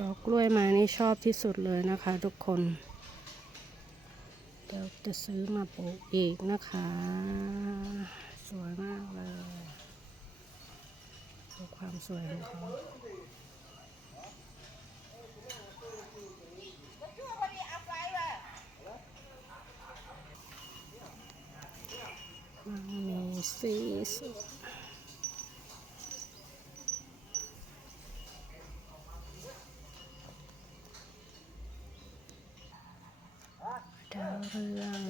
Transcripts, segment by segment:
ดอกกล้วยไม้นี่ชอบที่สุดเลยนะคะทุกคน เดี๋ยวจะซื้อมาปลูกอีกนะคะ สวยมากเลยดูความสวยของเขาม,มีสีสุดดาวเรือง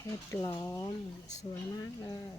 เพชรล้อม สวยมากเลย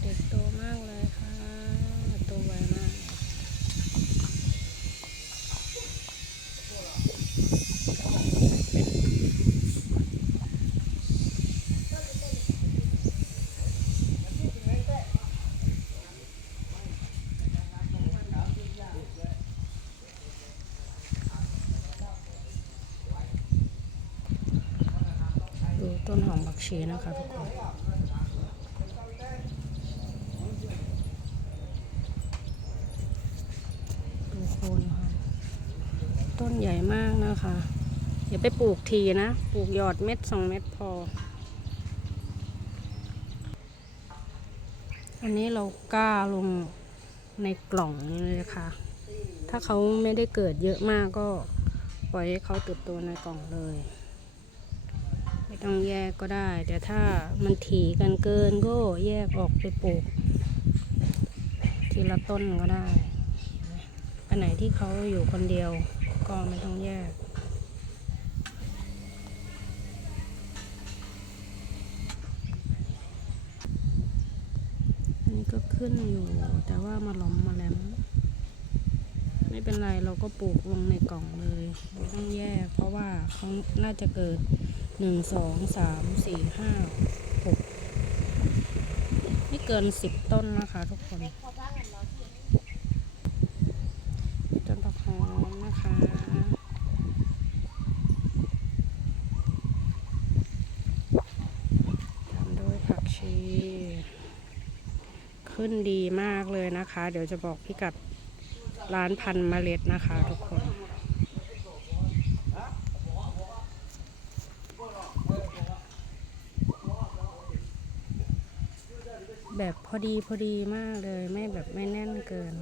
เด็กโตมากเลยค่ะโตไวมาก ดูต้นหอมผักชีนะคะทุกคนดูโคนค่ะต้นใหญ่มากนะคะอย่าไปปลูกทีนะ ปลูกหยอดเม็ดสองเม็ดพอ อันนี้เรากล้าลงในกล่องนี้เลยค่ะ ถ้าเขาไม่ได้เกิดเยอะมากก็ปล่อยให้เขาเติบโตในกล่องเลย ต้องแยกก็ได้ แต่ถ้ามันถี่กันเกินก็แยกออกไปปลูก ทีละต้นก็ได้อันไหนที่เขาอยู่คนเดียว ก็ไม่ต้องแยกอันนี้ก็ขึ้นอยู่ แต่ว่ามาหลอมมาแหลมไม่เป็นไรเราก็ปลูกลงในกล่องเลยไม่ต้องแยก เพราะว่าเขาน่าจะเกิด หนึ่งสองสามสี่ห้าหกไม่เกินสิบต้นนะคะทุกคนต้นตะหอมนะคะตามด้วยผักชี ขึ้นดีมากเลยนะคะ เดี๋ยวจะบอกพิกัดร้านพันเมล็ดนะคะทุกคน แบบพอดีพอดีมากเลย ไม่แบบไม่แน่นเกิน